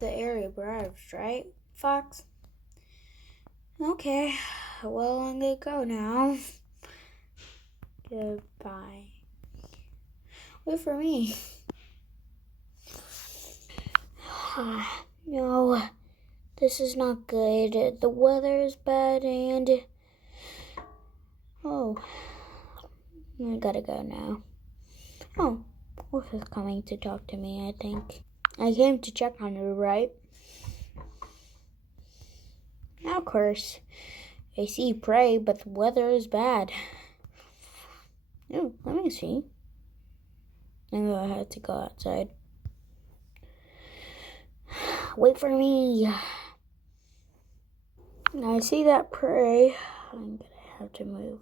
The area arrived, right, Fox? Okay, well, I'm gonna go now. Goodbye. Wait for me. No, this is not good. The weather is bad and... Oh, I gotta go now. Oh, Wolf is coming to talk to me, I think. I came to check on you, right? Of course. I see you pray, but the weather is bad. Oh, let me see. Maybe I had to go outside. Wait for me. I see that prey. I'm gonna have to move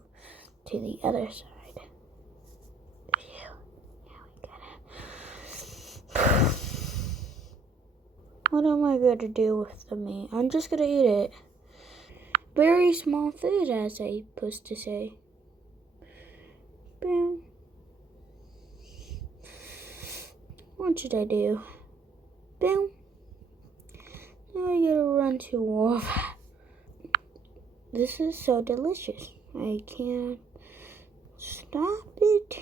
to the other side. What am I gonna do with the meat? I'm just gonna eat it. Very small food, as I supposed to say. Boom. What should I do? Boom. Now I gotta run to Wolf. This is so delicious. I can't stop it.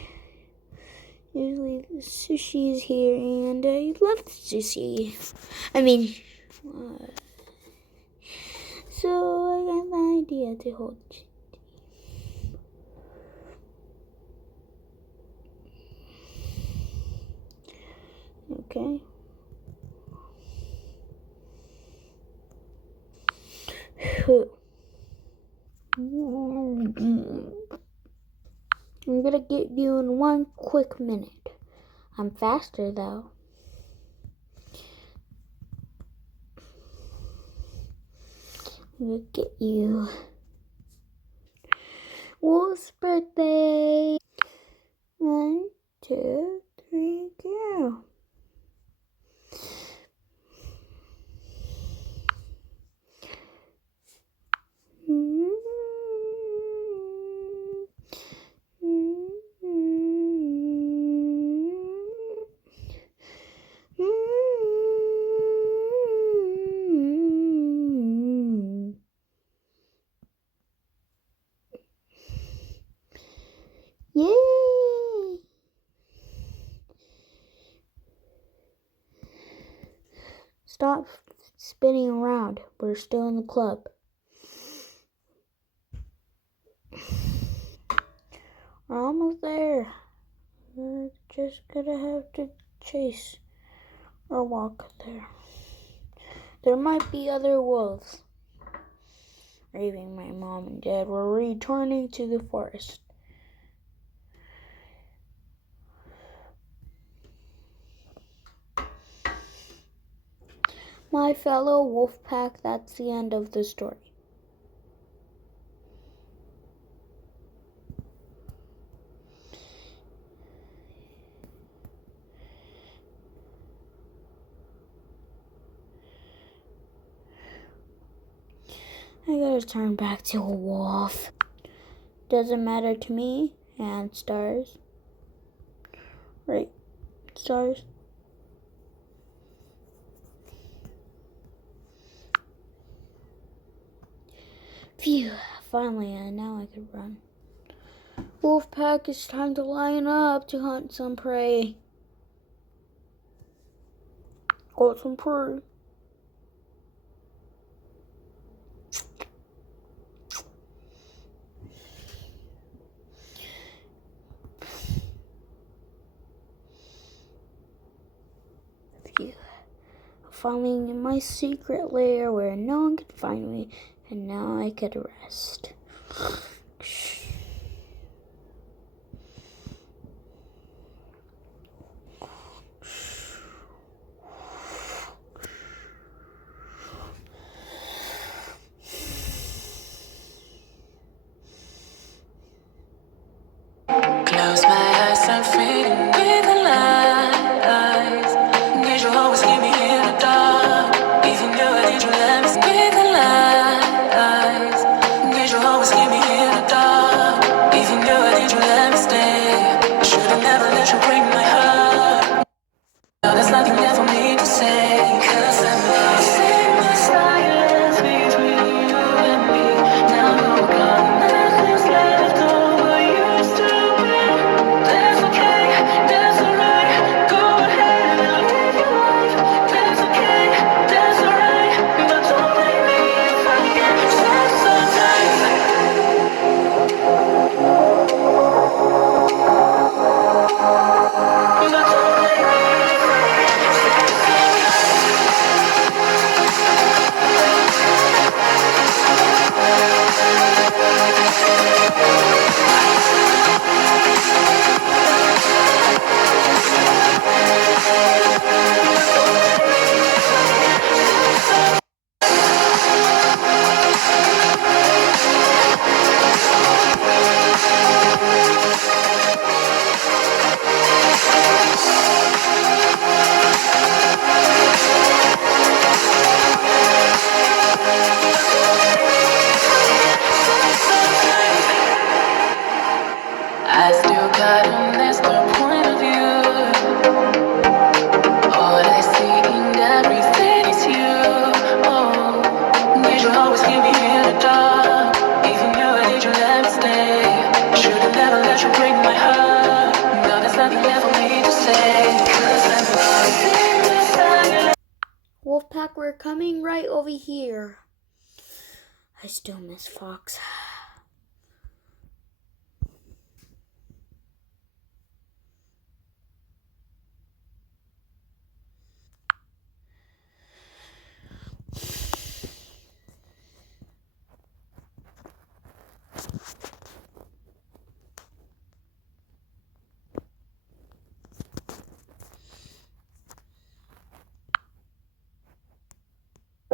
Usually the sushi is here, and I love sushi. So I got the idea to hold it. Okay. I'm gonna get you in 1 quick minute. I'm faster though. I'm gonna get you. Wolf's birthday. 1, 2, 3, go. Yay! Stop spinning around. We're still in the club. We're almost there. We're just gonna have to chase or walk there. There might be other wolves. Or even my mom and dad were returning to the forest. My fellow wolf pack, that's the end of the story. I gotta turn back to a wolf. Doesn't matter to me. And stars. Right. Stars. Phew. Finally, and now I can run. Wolf pack, it's time to line up to hunt some prey. Got some prey. Phew. Finally in my secret lair where no one could find me, and now I could rest. Close my eyes, I'm fading with the lights. Need you always keep me in the dark. Even though I need you let me with the lights. Need you always keep me in the dark. back. We're coming right over here. I still miss Fox.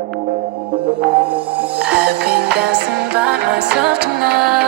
I've been dancing by myself tonight.